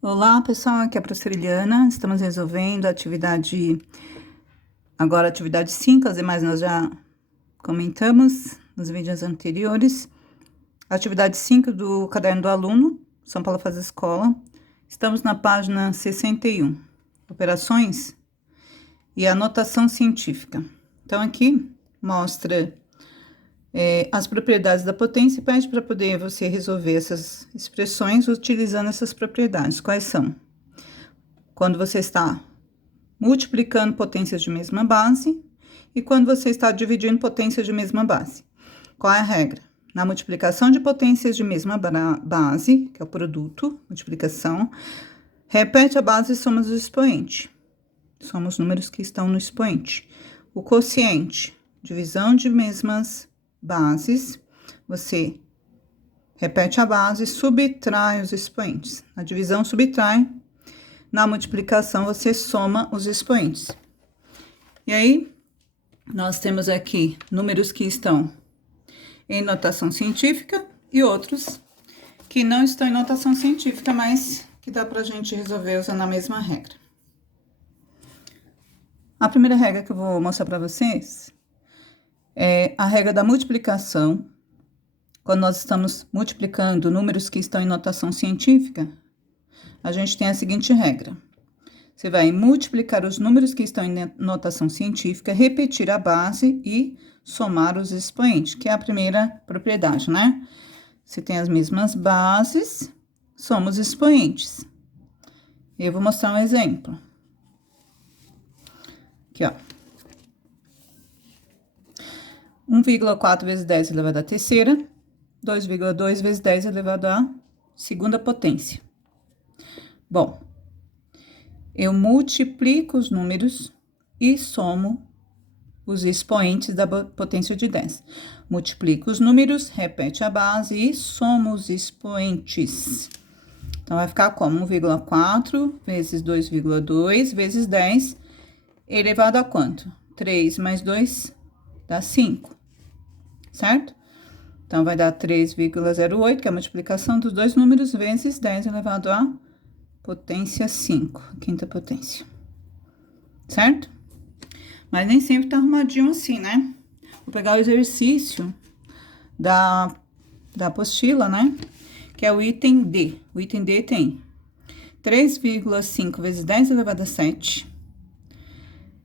Olá, pessoal, aqui é a professora Eliana. Estamos resolvendo a atividade 5, as demais nós já comentamos nos vídeos anteriores. Atividade 5 do caderno do aluno, São Paulo Faz Escola. Estamos na página 61, operações e anotação científica. Então, aqui mostra as propriedades da potência e pede para poder você resolver essas expressões utilizando essas propriedades. Quais são? Quando você está multiplicando potências de mesma base e quando você está dividindo potências de mesma base. Qual é a regra? Na multiplicação de potências de mesma base, que é o produto, multiplicação, repete a base e soma os expoentes. Soma os números que estão no expoente. O quociente, divisão de mesmas bases, você repete a base e subtrai os expoentes. Na divisão, subtrai. Na multiplicação, você soma os expoentes. E aí, nós temos aqui números que estão em notação científica e outros que não estão em notação científica, mas que dá pra gente resolver usando a mesma regra. A primeira regra que eu vou mostrar pra vocês é a regra da multiplicação. Quando nós estamos multiplicando números que estão em notação científica, a gente tem a seguinte regra. Você vai multiplicar os números que estão em notação científica, repetir a base e somar os expoentes, que é a primeira propriedade, né? Se tem as mesmas bases, soma os expoentes. Eu vou mostrar um exemplo. Aqui, ó. 1,4 vezes 10 elevado à terceira, 2,2 vezes 10 elevado à segunda potência. Bom, eu multiplico os números e somo os expoentes da potência de 10. Multiplico os números, repete a base e somo os expoentes. Então, vai ficar como 1,4 vezes 2,2 vezes 10 elevado a quanto? 3 mais 2 dá 5, certo? Então, vai dar 3,08, que é a multiplicação dos dois números, vezes 10 elevado a potência 5, quinta potência, certo? Mas nem sempre tá arrumadinho assim, né? Vou pegar o exercício da apostila, né? Que é o item D. O item D tem 3,5 vezes 10 elevado a 7,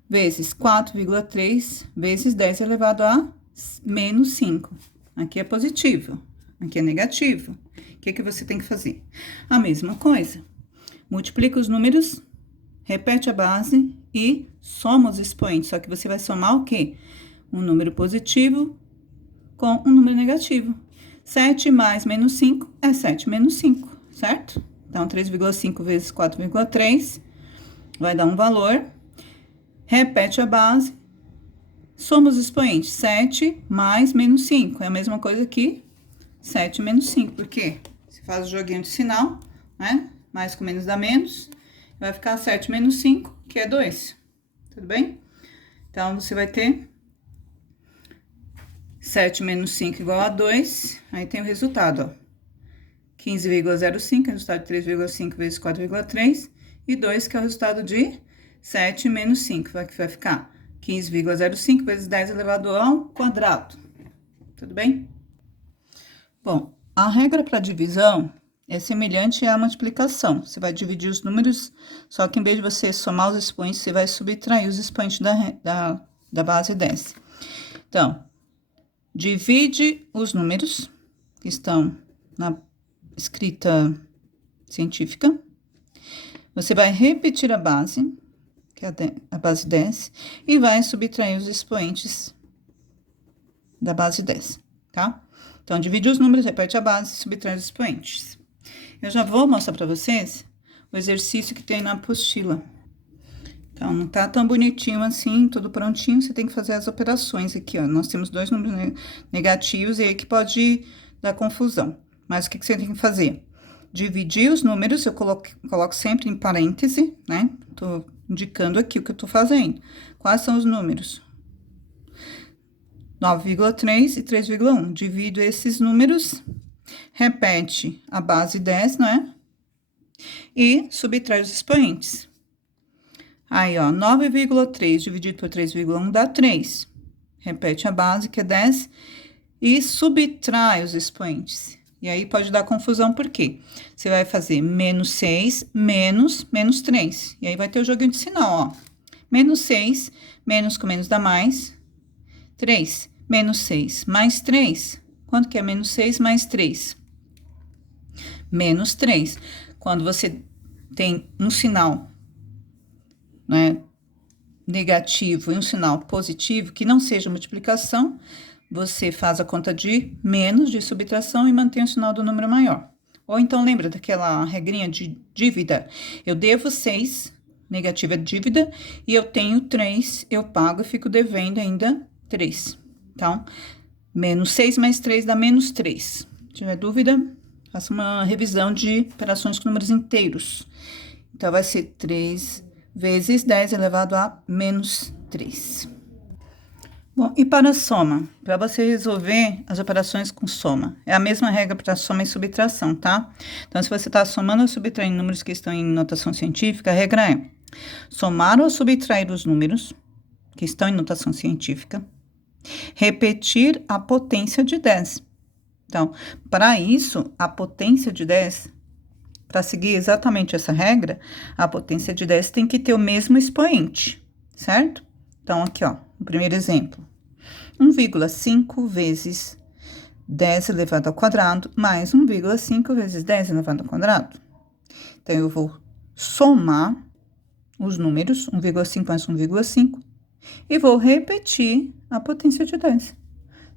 vezes 4,3 vezes 10 elevado a menos 5. Aqui é positivo, aqui é negativo. O que você tem que fazer? A mesma coisa. Multiplica os números, repete a base e soma os expoentes. Só que você vai somar o quê? Um número positivo com um número negativo. 7 mais menos 5 é 7 menos 5, certo? Então, 3,5 vezes 4,3 vai dar um valor. Repete a base, soma os expoentes. 7 mais menos 5 é a mesma coisa que 7 menos 5. Por quê? Você faz o joguinho de sinal, né? Mais com menos dá menos. Vai ficar 7 menos 5, que é 2. Tudo bem? Então, você vai ter 7 menos 5 igual a 2. Aí tem o resultado, ó. 15,05, que é o resultado de 3,5 vezes 4,3. E 2, que é o resultado de 7 menos 5. Que vai ficar 15,05 vezes 10 elevado ao quadrado. Tudo bem? Bom, a regra para divisão é semelhante à multiplicação. Você vai dividir os números, só que em vez de você somar os expoentes, você vai subtrair os expoentes da base 10. Então, divide os números que estão na escrita científica. Você vai repetir a base, que é a base 10, e vai subtrair os expoentes da base 10, tá? Então, divide os números, repete a base e subtrai os expoentes. Eu já vou mostrar para vocês o exercício que tem na apostila. Então, não tá tão bonitinho assim, tudo prontinho, você tem que fazer as operações aqui, ó. Nós temos dois números negativos e aí que pode dar confusão. Mas o que você tem que fazer? Dividir os números, eu coloco sempre em parêntese, né? Tô indicando aqui o que eu tô fazendo. Quais são os números? 9,3 e 3,1. Divido esses números, repete a base 10, não é? e subtrai os expoentes. Aí, ó, 9,3 dividido por 3,1 dá 3. Repete a base, que é 10, e subtrai os expoentes. E aí, pode dar confusão, por quê? Você vai fazer menos 6, menos 3. E aí, vai ter o joguinho de sinal, ó. Menos 6, menos com menos dá mais, 3. Menos 6 mais 3. Quanto que é menos 6 mais 3? Menos 3. Quando você tem um sinal, né, negativo e um sinal positivo, que não seja multiplicação, você faz a conta de menos, de subtração, e mantém o sinal do número maior. Ou então, lembra daquela regrinha de dívida? Eu devo 6, negativa dívida, e eu tenho 3, eu pago e fico devendo ainda 3. Então, menos 6 mais 3 dá menos 3. Se tiver dúvida, faça uma revisão de operações com números inteiros. Então, vai ser 3 vezes 10 elevado a menos 3. Bom, e para a soma? Para você resolver as operações com soma, é a mesma regra para soma e subtração, tá? Então, se você está somando ou subtraindo números que estão em notação científica, a regra é somar ou subtrair os números que estão em notação científica, repetir a potência de 10. Então, para isso, a potência de 10, para seguir exatamente essa regra, a potência de 10 tem que ter o mesmo expoente, certo? Então, aqui, ó, o primeiro exemplo. 1,5 vezes 10 elevado ao quadrado, mais 1,5 vezes 10 elevado ao quadrado. Então, eu vou somar os números, 1,5 mais 1,5, e vou repetir a potência de 10,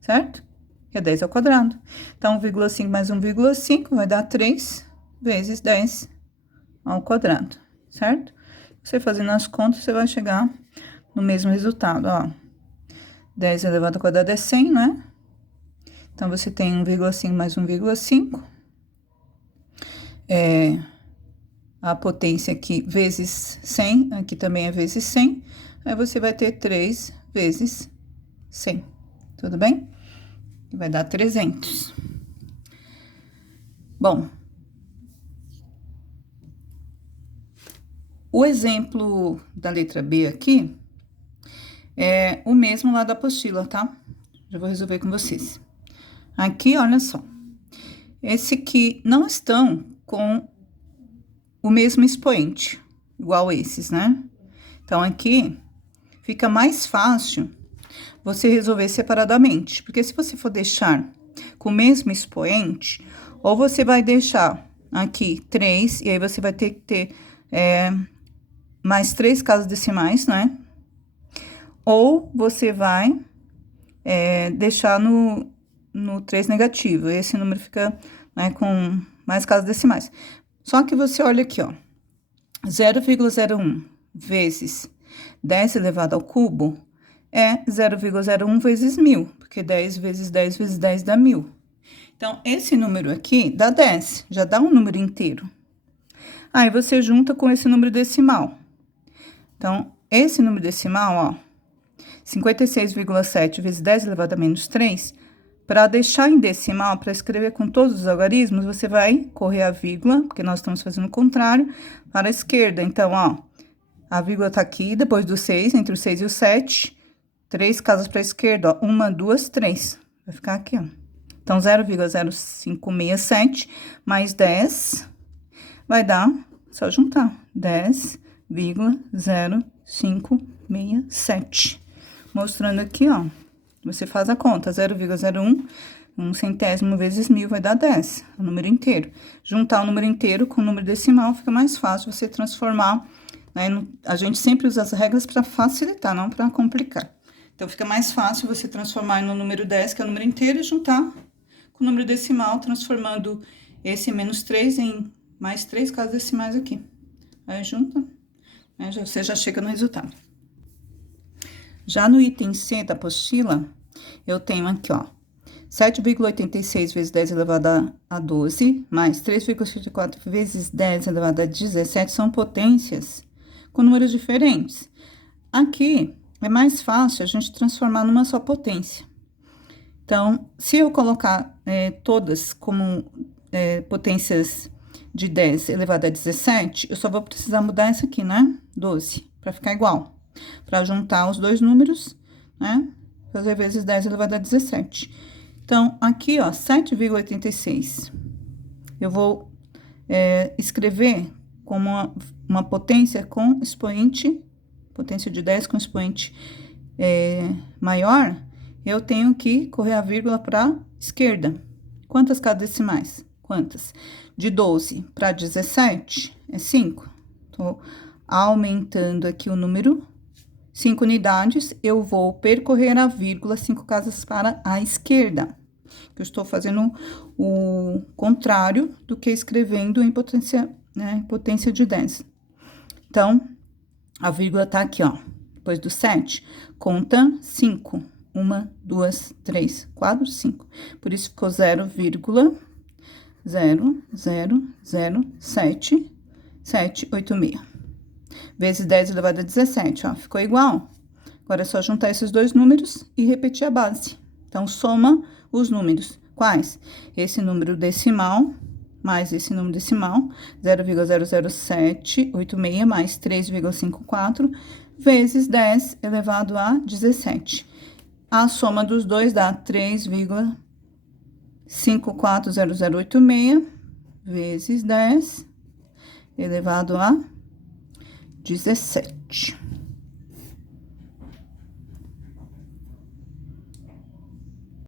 certo? Que é 10 ao quadrado. Então, 1,5 mais 1,5 vai dar 3 vezes 10 ao quadrado, certo? Você fazendo as contas, você vai chegar no mesmo resultado, ó. 10 elevado ao quadrado é 100, né? Então, você tem 1,5 mais 1,5. A potência aqui vezes 100, aqui também é vezes 100. Aí, você vai ter 3 vezes 100, tudo bem? Vai dar 300. Bom, o exemplo da letra B aqui é o mesmo lá da apostila, tá? Já vou resolver com vocês. Aqui, olha só. Esse aqui não estão com o mesmo expoente, igual esses, né? Então, aqui fica mais fácil você resolver separadamente, porque se você for deixar com o mesmo expoente, ou você vai deixar aqui 3, e aí você vai ter que ter mais 3 casas decimais, né? Ou você vai deixar no 3 negativo, esse número fica, né, com mais casas decimais. Só que você olha aqui, ó, 0,01 vezes 10 elevado ao cubo é 0,01 vezes 1000, porque 10 vezes 10 vezes 10 dá 1000. Então, esse número aqui dá 10, já dá um número inteiro. Aí, você junta com esse número decimal. Então, esse número decimal, ó, 56,7 vezes 10 elevado a menos 3, para deixar em decimal, para escrever com todos os algarismos, você vai correr a vírgula, porque nós estamos fazendo o contrário, para a esquerda. Então, ó, a vírgula tá aqui, depois do 6, entre o 6 e o 7, 3 casas para a esquerda, ó, 1, 2, 3. Vai ficar aqui, ó. Então, 0,0567 mais 10 vai dar, só juntar, 10,0567. Mostrando aqui, ó, você faz a conta, 0,01, 1 centésimo vezes 1000 vai dar 10, o número inteiro. Juntar o número inteiro com o número decimal fica mais fácil você transformar, né? A gente sempre usa as regras para facilitar, não para complicar. Então, fica mais fácil você transformar no número 10, que é o número inteiro, e juntar com o número decimal, transformando esse menos 3 em mais 3 casas decimais aqui. Aí, junta, né? Você já chega no resultado. Já no item C da apostila, eu tenho aqui, ó, 7,86 vezes 10 elevado a 12, mais 3,54 vezes 10 elevado a 17, são potências com números diferentes. Aqui, é mais fácil a gente transformar numa só potência. Então, se eu colocar todas como potências de 10 elevado a 17, eu só vou precisar mudar essa aqui, né? 12, para ficar igual. Para juntar os dois números, né? Fazer vezes 10 elevado a 17. Então, aqui, ó, 7,86. Eu vou escrever como uma potência com expoente, potência de 10 com expoente maior, eu tenho que correr a vírgula para esquerda. Quantas casas decimais? Quantas? De 12 para 17 é 5. Tô aumentando aqui o número. 5 unidades, eu vou percorrer a vírgula 5 casas para a esquerda. Eu estou fazendo o contrário do que escrevendo em potência, né, potência de 10. Então, a vírgula tá aqui, ó. Depois do 7, conta 5. 1, 2, 3, 4, 5. Por isso, ficou 0,0007786. Vezes 10 elevado a 17, ó. Ficou igual. Agora, é só juntar esses dois números e repetir a base. Então, soma os números. Quais? Esse número decimal, mais esse número decimal, 0,00786 mais 3,54, vezes 10 elevado a 17. A soma dos dois dá 3,540086 vezes 10 elevado a 17.